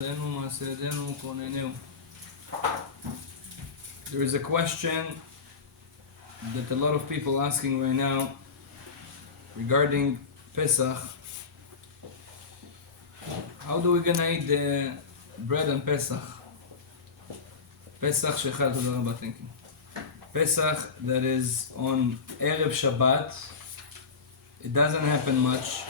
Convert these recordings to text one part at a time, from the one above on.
There is a question that a lot of people asking right now regarding Pesach. How do we gonna eat the bread on Pesach? Pesach shechal, toda rabba, thank you. Pesach that is on erev Shabbat. It doesn't happen much.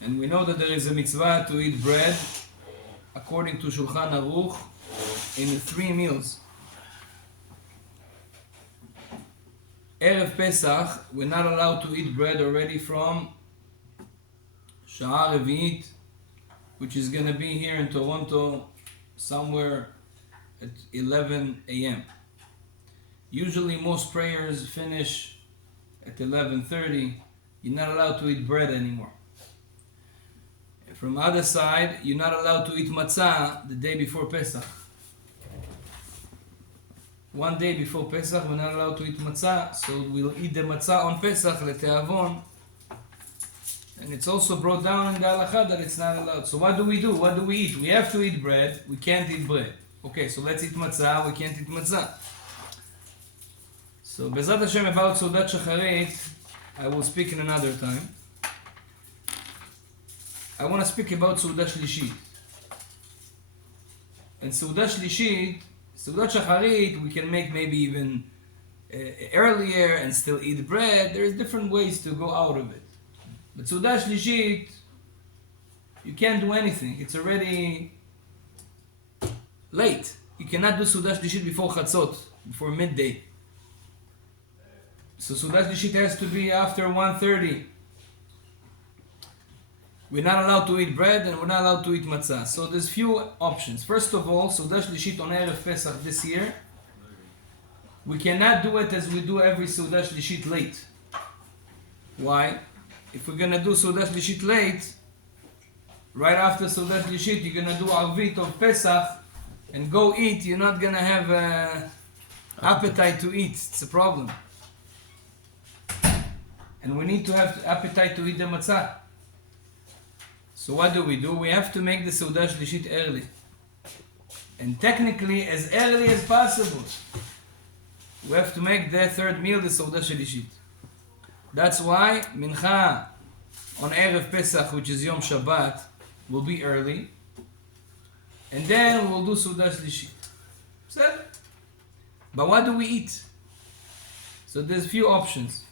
And we know that there is a mitzvah to eat bread according to Shulchan Aruch in 3 meals. Erev Pesach, we're not allowed to eat bread already from Sha'ar Revi'it, which is going to be here in Toronto somewhere at 11 a.m. Usually most prayers finish at 11:30. You're not allowed to eat bread anymore. From the other side, you're not allowed to eat matzah the day before Pesach. One day before Pesach, we're not allowed to eat matzah, so we'll eat the matzah on Pesach, leteavon. And it's also brought down in the halakha that it's not allowed. So what do we do? What do we eat? We have to eat bread. We can't eat bread. Okay, so let's eat matzah. We can't eat matzah. So Bezrat Hashem about Seudat Shacharit, I will speak in another time. I want to speak about Seudat Shlishit. And Seudat Shlishit, Seudat Shacharit, we can make maybe even earlier and still eat bread. There's different ways to go out of it. But Seudat Shlishit, you can't do anything. It's already late. You cannot do Seudat Shlishit before Chatzot, before midday. So Seudat Shlishit has to be after 1:30. We're not allowed to eat bread and we're not allowed to eat matzah. So there's few options. First of all, Seudat Shlishit on erev Pesach this year, we cannot do it as we do every Seudat Shlishit late. Why? If we're gonna do Seudat Shlishit late, right after Seudat Shlishit, you're gonna do Arvit of Pesach and go eat. You're not gonna have appetite to eat. It's a problem. And we need to have appetite to eat the matzah. So what do? We have to make the Seudat Shlishit early. And technically, as early as possible, we have to make the third meal, the Seudat Shlishit. That's why Mincha on erev Pesach, which is Yom Shabbat, will be early. And then we'll do Seudat Shlishit. So, but what do we eat? So there's few options.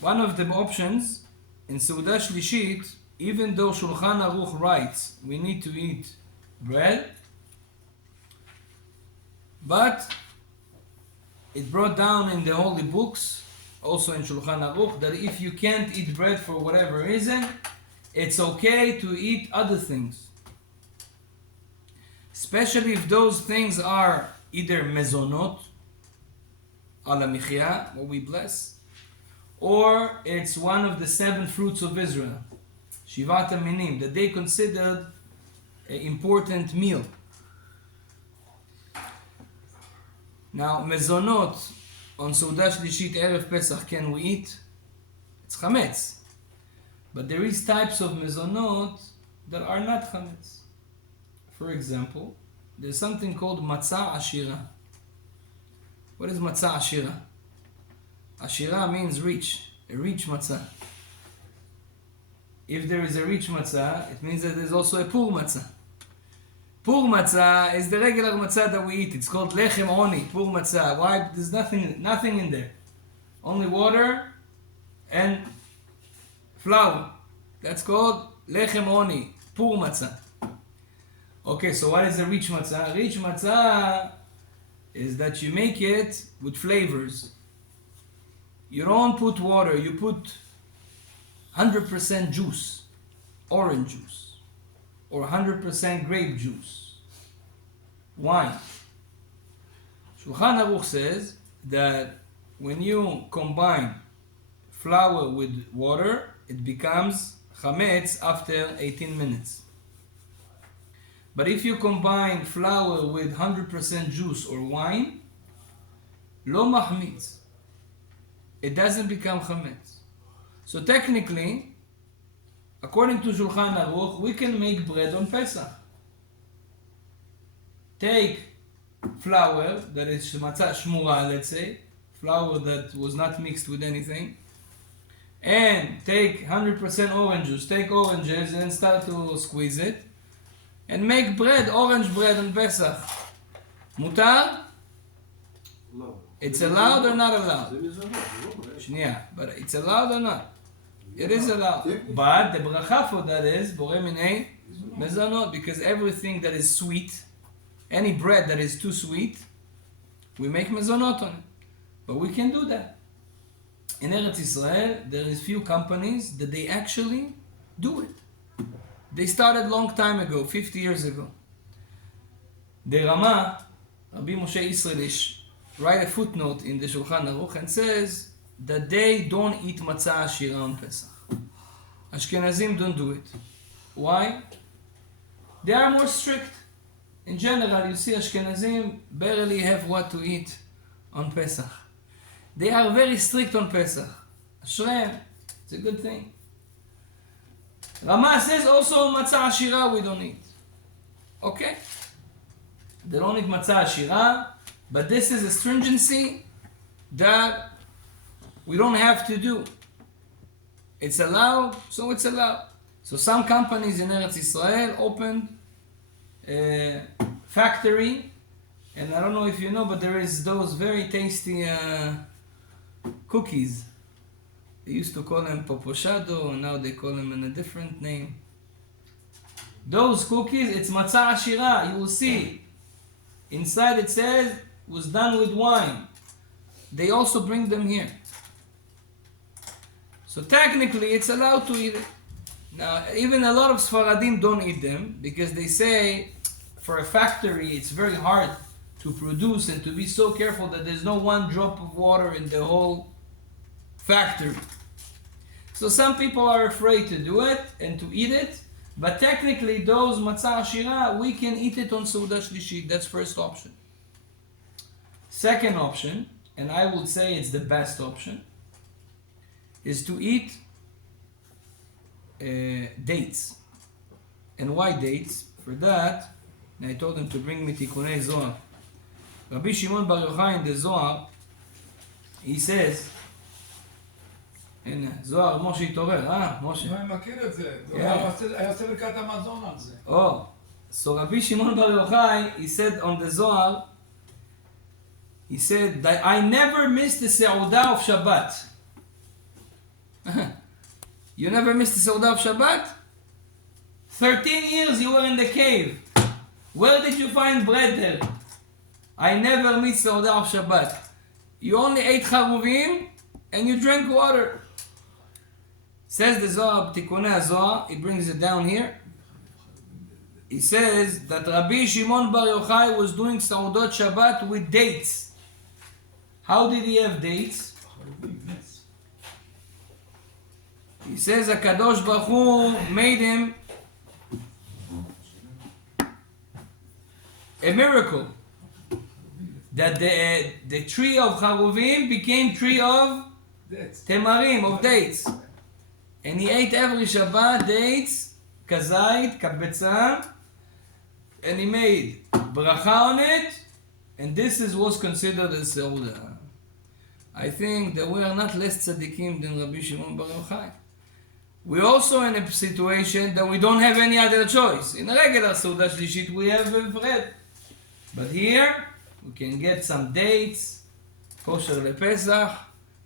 One of the options in Seudat Shlishit, even though Shulchan Aruch writes we need to eat bread, but it brought down in the holy books, also in Shulchan Aruch, that if you can't eat bread for whatever reason, it's okay to eat other things. Especially if those things are either mezonot, ala michya, what we bless, or it's one of the 7 fruits of Israel, Shivat HaMinim, that they considered an important meal. Now, mezonot on Seudat Shlishit erev Pesach, can we eat? It's chametz. But there is types of mezonot that are not chametz. For example, there's something called matzah ashira. What is matzah ashira? Ashira means rich, a rich matzah. If there is a rich matzah, it means that there's also a poor matzah. Poor matzah is the regular matzah that we eat. It's called lechem oni, poor matzah. Why? There's nothing in there. Only water and flour. That's called lechem oni, poor matzah. Okay, so what is a rich matzah? Rich matzah is that you make it with flavors. You don't put water, you put 100% juice, orange juice, or 100% grape juice, wine. Shulchan Aruch says that when you combine flour with water, it becomes chametz after 18 minutes. But if you combine flour with 100% juice or wine, lo mahmitz, it doesn't become chametz. So technically, according to Shulchan Aruch, we can make bread on Pesach. Take flour that is matzah shmura, let's say, flour that was not mixed with anything, and take 100% orange juice, take oranges and start to squeeze it, and make bread, orange bread on Pesach. Mutar? It's allowed or not allowed? Shniya, but it's allowed or not? It is allowed. But the bracha for that is borei minei mezonot, because everything that is sweet, any bread that is too sweet, we make mezonot on it. But we can do that. In Eretz Israel, there is few companies that they actually do it. They started long time ago, 50 years ago. The Rama, Rabbi Israel Yakobov, write a footnote in the Shulchan Aruch and says that they don't eat matzah ashira on Pesach. Ashkenazim don't do it. Why? They are more strict. In general, you see Ashkenazim barely have what to eat on Pesach. They are very strict on Pesach. Ashreim, it's a good thing. Rama says also matzah ashira we don't eat. Okay? They don't eat matzah ashira, but this is a stringency that we don't have to do. It's allowed, so it's allowed. So some companies in Eretz Israel opened a factory, and I don't know if you know, but there is those very tasty cookies. They used to call them poposhado, and now they call them in a different name. Those cookies, it's matzah ashira. You will see inside it says was done with wine. They also bring them here. So technically it's allowed to eat it. Now even a lot of Sfaradim don't eat them because they say for a factory it's very hard to produce and to be so careful that there's no one drop of water in the whole factory. So some people are afraid to do it and to eat it, but technically those matzah ashira, we can eat it on Seudah Shlishit. That's first option. Second option, and I would say it's the best option, is to eat dates. And why dates? For that, and I told him to bring me Tikunei Zohar. Rabbi Shimon Bar Yochai in the Zohar, he says, הנה, זוהר, משה התעורר, משה? אני מכיר את זה, היה עושה ברכת המזון על זה. So Rabbi Shimon Bar Yochai, he said on the Zohar, he said that I never missed the Seudah of Shabbat. You never missed the Seudah of Shabbat? 13 years you were in the cave. Where did you find bread there? I never missed Seudah of Shabbat. You only ate charuvim and you drank water. Says the Zohar, Tikunei Zohar, he brings it down here. He says that Rabbi Shimon Bar Yochai was doing Seudot Shabbat with dates. How did he have dates? He says HaKadosh Baruch Hu made him a miracle. That the tree of Charuvim became tree of Temarim, of dates. And he ate every Shabbat dates, kazait, kabetza, and he made bracha on it, and this was considered a Seudah. I think that we are not less tzaddikim than Rabbi Shimon Bar Yochai. We're also in a situation that we don't have any other choice. In a regular Seudah Shlishit we have bread. But here, we can get some dates, kosher lePesach,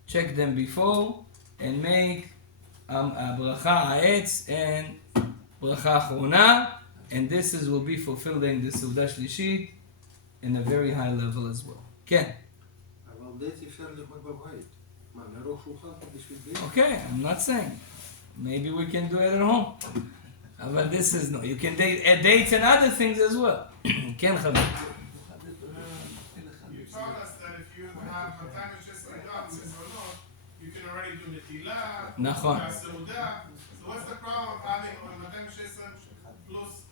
check them before, and make bracha ha'etz and bracha achrona, and this will be fulfilled in the Seudah Shlishit in a very high level as well. כן. Okay, I'm not saying. Maybe we can do it at home. But this is no. You can add dates and other things as well. כן, חבר. You told us that if you have 216 grams you can already do netilah, נכון. סעודה. So what's the problem of having 216 plus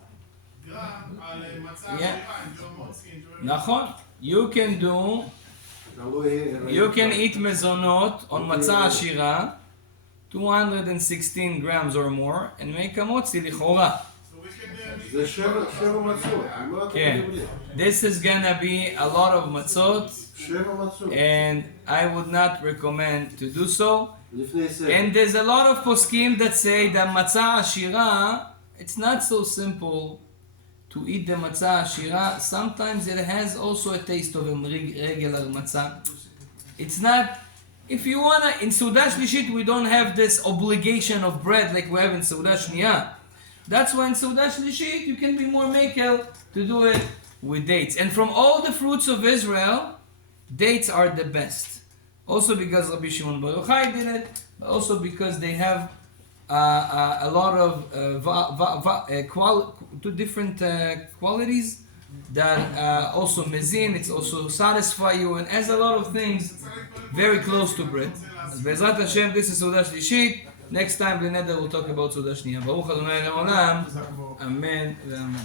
gram על מצה אשירה and Joe Motzki and Joe... נכון. You can eat mezonot on matzah ashira 216 grams or more, and make a motzi lichora. So we can זה שבע מצות. על מה אתם כן. מדברים? This is gonna be a lot of matzot, שבע מצות. and I would not recommend to do so. לפני סדר. And there's a lot of poskim that say that matzah ashira, it's not so simple to eat the matzah ashira. Sometimes it has also a taste of a regular matzah. It's not, if you wanna, in Seudah Shlishit we don't have this obligation of bread like we have in Seudah Shniyah. That's why in Seudah Shlishit you can be more makel to do it with dates. And from all the fruits of Israel, dates are the best. Also because Rabbi Shimon Bar Yochai did it, but also because they have a lot of two different qualities that also mezin, it's also satisfy you, and has a lot of things very close to bread. As Be'ezrat Hashem, this is Seudah Shlishit. Next time, B'neder, we'll talk about Seudah Shniyah. Baruch Adonai Le'olam. Amen. Amen.